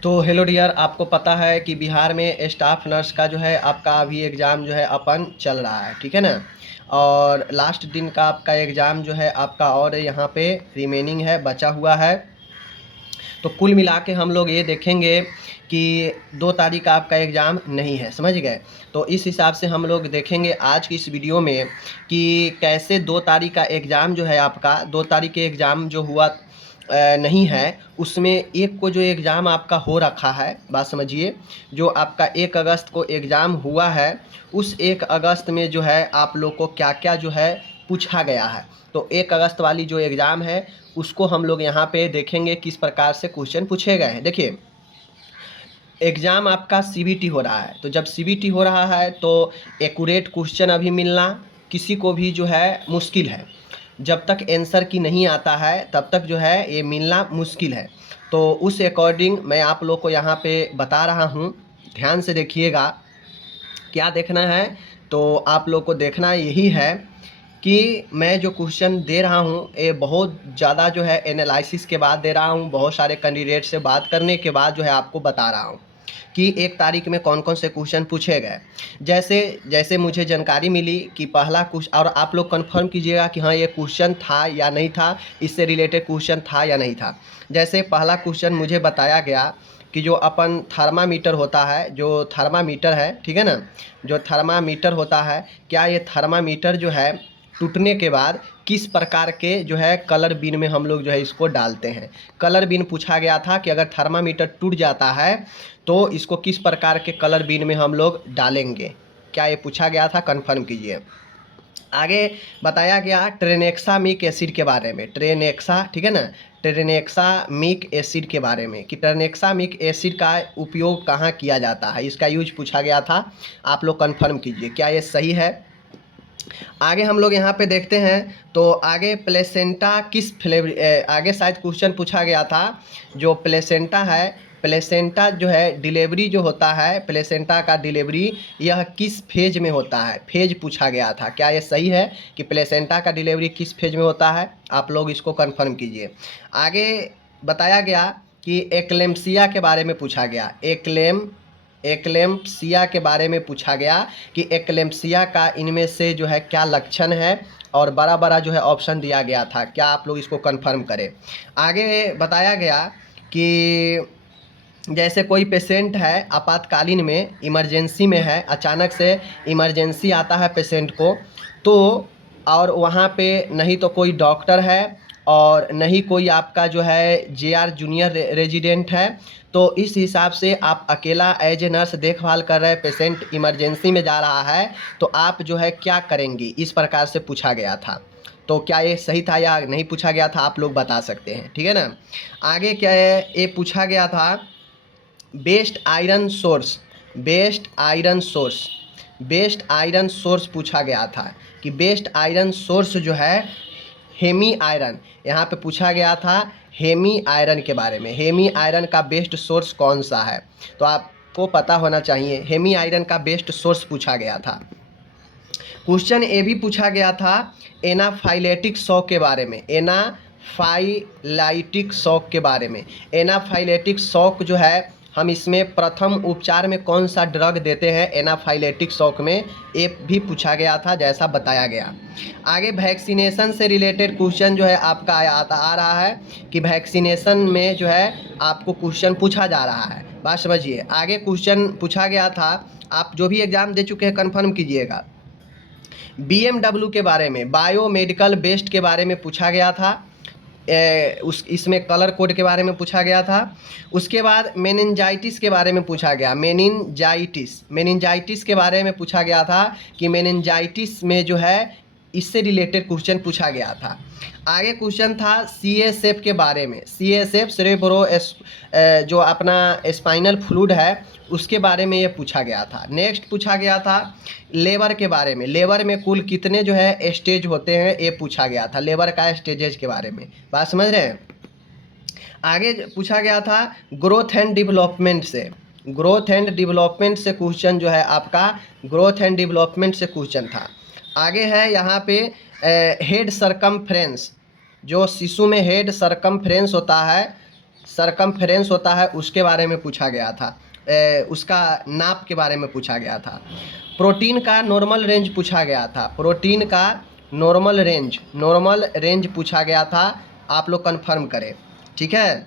तो hello dear, आपको पता है कि बिहार में स्टाफ नर्स का जो है आपका अभी एग्ज़ाम जो है अपन चल रहा है, ठीक है ना। और लास्ट दिन का आपका एग्ज़ाम जो है आपका और यहाँ पे रिमेनिंग है, बचा हुआ है। तो कुल मिला के हम लोग ये देखेंगे कि 2 तारीख का आपका एग्ज़ाम नहीं है, समझ गए। तो इस हिसाब से हम लोग देखेंगे आज की इस वीडियो में कि कैसे 2 तारीख का एग्ज़ाम जो है आपका 2 तारीख के एग्ज़ाम जो हुआ नहीं है, उसमें एक को जो एग्ज़ाम आपका हो रखा है, बात समझिए। जो आपका 1 अगस्त को एग्ज़ाम हुआ है, उस 1 अगस्त में जो है आप लोग को क्या क्या जो है पूछा गया है। तो 1 अगस्त वाली जो एग्ज़ाम है उसको हम लोग यहाँ पे देखेंगे किस प्रकार से क्वेश्चन पूछे गए हैं। देखिए, एग्ज़ाम आपका सीबीटी हो रहा है, तो जब सीबीटी हो रहा है तो एक्यूरेट क्वेश्चन अभी मिलना किसी को भी जो है मुश्किल है। जब तक आंसर की नहीं आता है तब तक जो है ये मिलना मुश्किल है। तो उस अकॉर्डिंग मैं आप लोग को यहाँ पे बता रहा हूँ, ध्यान से देखिएगा। क्या देखना है, तो आप लोग को देखना यही है कि मैं जो क्वेश्चन दे रहा हूँ ये बहुत ज़्यादा जो है एनालिसिस के बाद दे रहा हूँ, बहुत सारे कैंडिडेट से बात करने के बाद जो है आपको बता रहा हूँ कि 1 तारीख में कौन कौन से क्वेश्चन पूछे गए। जैसे जैसे मुझे जानकारी मिली कि पहला क्वेश्चन, और आप लोग कंफर्म कीजिएगा कि हाँ ये क्वेश्चन था या नहीं था, इससे रिलेटेड क्वेश्चन था या नहीं था। जैसे पहला क्वेश्चन मुझे बताया गया कि जो अपन थर्मामीटर होता है, जो थर्मामीटर है, ठीक है ना, जो थर्मामीटर होता है, क्या ये थर्मामीटर जो है टूटने के बाद किस प्रकार के जो है कलर बीन में हम लोग जो है इसको डालते हैं। कलर बीन पूछा गया था कि अगर थर्मामीटर टूट जाता है तो इसको किस प्रकार के कलर बीन में हम लोग डालेंगे। क्या ये पूछा गया था, कंफर्म कीजिए। आगे बताया गया ट्रेनेक्सामिक एसिड के बारे में, ट्रेनेक्सा, ठीक है ना, ट्रेनेक्सामिक एसिड के बारे में कि ट्रेनेक्सामिक एसिड का उपयोग कहाँ किया जाता है, इसका यूज पूछा गया था। आप लोग कंफर्म कीजिए क्या ये सही है। आगे हम लोग यहाँ पे देखते हैं, तो आगे प्लेसेंटा किस फ्लेवर, आगे शायद क्वेश्चन पूछा गया था जो प्लेसेंटा है, प्लेसेंटा जो है डिलीवरी जो होता है, प्लेसेंटा का डिलीवरी यह किस फेज में होता है, फेज पूछा गया था। क्या ये सही है कि प्लेसेंटा का डिलीवरी किस फेज में होता है, आप लोग इसको कंफर्म कीजिए। आगे बताया गया कि एक्लेम्सिया के बारे में पूछा गया, एक्लेम्पसिया के बारे में पूछा गया कि एक्लेम्पसिया का इनमें से जो है क्या लक्षण है, और बड़ा बड़ा जो है ऑप्शन दिया गया था। क्या आप लोग इसको कंफर्म करें। आगे बताया गया कि जैसे कोई पेशेंट है आपातकालीन में, इमरजेंसी में है, अचानक से इमरजेंसी आता है पेशेंट को, तो और वहाँ पे नहीं तो कोई डॉक्टर है और नहीं कोई आपका जो है जेआर जूनियर रेजिडेंट है, तो इस हिसाब से आप अकेला एज ए नर्स देखभाल कर रहे पेशेंट इमरजेंसी में जा रहा है, तो आप जो है क्या करेंगी, इस प्रकार से पूछा गया था। तो क्या ये सही था या नहीं पूछा गया था, आप लोग बता सकते हैं, ठीक है ना। आगे क्या है, ये पूछा गया था best iron source, best iron source, best iron source पूछा गया था कि बेस्ट आयरन सोर्स जो है हेमी आयरन, यहाँ पे पूछा गया था हेमी आयरन के बारे में, हेमी आयरन का बेस्ट सोर्स कौन सा है, तो आपको पता होना चाहिए। हेमी आयरन का बेस्ट सोर्स पूछा गया था। क्वेश्चन ये भी पूछा गया था एनाफाइलेटिक शॉक के बारे में, एनाफाइलाइटिक शॉक के बारे में। एनाफाइलेटिक शॉक जो है, हम इसमें प्रथम उपचार में कौन सा ड्रग देते हैं एनाफाइलेटिक शॉक में, ये भी पूछा गया था जैसा बताया गया। आगे वैक्सीनेशन से रिलेटेड क्वेश्चन जो है आपका आ रहा है कि वैक्सीनेशन में जो है आपको क्वेश्चन पूछा जा रहा है, बात समझिए। आगे क्वेश्चन पूछा गया था, आप जो भी एग्ज़ाम दे चुके हैं कंफर्म कीजिएगा, बीएमडब्ल्यू के बारे में, बायोमेडिकल वेस्ट के बारे में पूछा गया था। उस इसमें कलर कोड के बारे में पूछा गया था। उसके बाद मेनिंजाइटिस के बारे में पूछा गया, मेनिंजाइटिस, मेनिंजाइटिस के बारे में पूछा गया था कि मेनिंजाइटिस में जो है इससे रिलेटेड क्वेश्चन पूछा गया था। आगे क्वेश्चन था सीएसएफ के बारे में, सीएसएफ सेरेब्रो जो अपना स्पाइनल फ्लूइड है उसके बारे में ये पूछा गया था। नेक्स्ट पूछा गया था लेबर के बारे में, लेबर में कुल कितने जो है स्टेज होते हैं ये पूछा गया था, लेबर का स्टेजेज के बारे में, बात समझ रहे हैं। आगे पूछा गया था ग्रोथ एंड डेवलपमेंट से, ग्रोथ एंड डेवलपमेंट से क्वेश्चन जो है आपका ग्रोथ एंड डेवलपमेंट से क्वेश्चन था। आगे है यहाँ पे हेड सरकमफ्रेंस, जो शिशु में हेड सरकमफ्रेंस होता है, सरकमफेरेंस होता है उसके बारे में पूछा गया था, उसका नाप के बारे में पूछा गया था। प्रोटीन का नॉर्मल रेंज पूछा गया था, प्रोटीन का नॉर्मल रेंज पूछा गया था, आप लोग कंफर्म करें, ठीक है।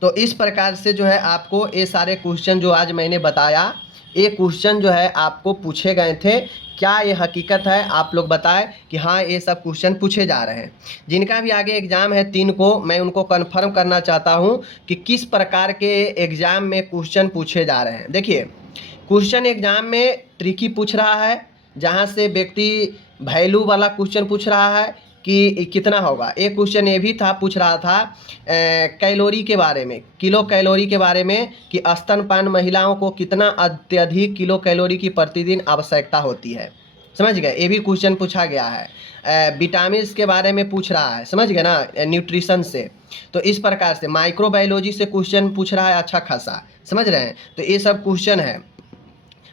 तो इस प्रकार से जो है आपको ये सारे क्वेश्चन जो आज मैंने बताया, ये क्वेश्चन जो है आपको पूछे गए थे। क्या ये हकीकत है? आप लोग बताएं कि हाँ ये सब क्वेश्चन पूछे जा रहे हैं। जिनका भी आगे एग्ज़ाम है 3 को, मैं उनको कंफर्म करना चाहता हूँ कि किस प्रकार के एग्ज़ाम में क्वेश्चन पूछे जा रहे हैं। देखिए, क्वेश्चन एग्ज़ाम में ट्रिकी पूछ रहा है, जहाँ से व्यक्ति वैल्यू वाला क्वेश्चन पूछ रहा है कि कितना होगा। एक क्वेश्चन ये भी था, पूछ रहा था कैलोरी के बारे में, किलो कैलोरी के बारे में, कि स्तनपान महिलाओं को कितना अत्यधिक किलो कैलोरी की प्रतिदिन आवश्यकता होती है। समझ गए? ये भी क्वेश्चन पूछा गया है। विटामिन्स के बारे में पूछ रहा है, समझ गए ना, न्यूट्रिशन से। तो इस प्रकार से माइक्रोबायोलॉजी से क्वेश्चन पूछ रहा है अच्छा खासा, समझ रहे हैं। तो ये सब क्वेश्चन है।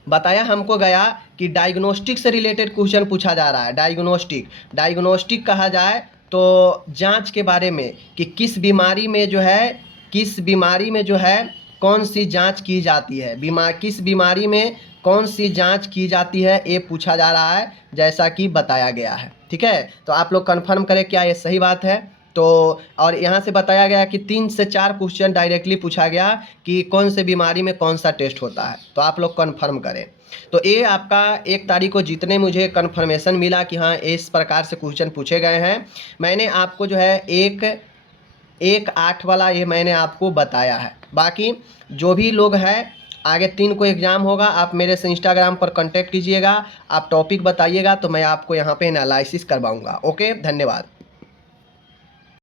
बताया हमको गया कि डायग्नोस्टिक से रिलेटेड क्वेश्चन पूछा जा रहा है। डायग्नोस्टिक कहा जाए तो जांच के बारे में कि किस बीमारी में जो है कौन सी जांच की जाती है, किस बीमारी में कौन सी जांच की जाती है, ये पूछा जा रहा है, जैसा कि बताया गया है, ठीक है। तो आप लोग कंफर्म करें क्या ये सही बात है। तो और यहाँ से बताया गया कि 3 से 4 क्वेश्चन डायरेक्टली पूछा गया कि कौन से बीमारी में कौन सा टेस्ट होता है। तो आप लोग कंफर्म करें। तो ये आपका 1 तारीख को जितने मुझे कंफर्मेशन मिला कि हाँ इस प्रकार से क्वेश्चन पूछे गए हैं, मैंने आपको जो है एक 8 वाला ये मैंने आपको बताया है। बाकी जो भी लोग हैं, आगे 3 को एग्ज़ाम होगा, आप मेरे से इंस्टाग्राम पर कांटेक्ट कीजिएगा, आप टॉपिक बताइएगा तो मैं आपको यहाँ पे एनालिसिस करवाऊँगा। ओके, धन्यवाद।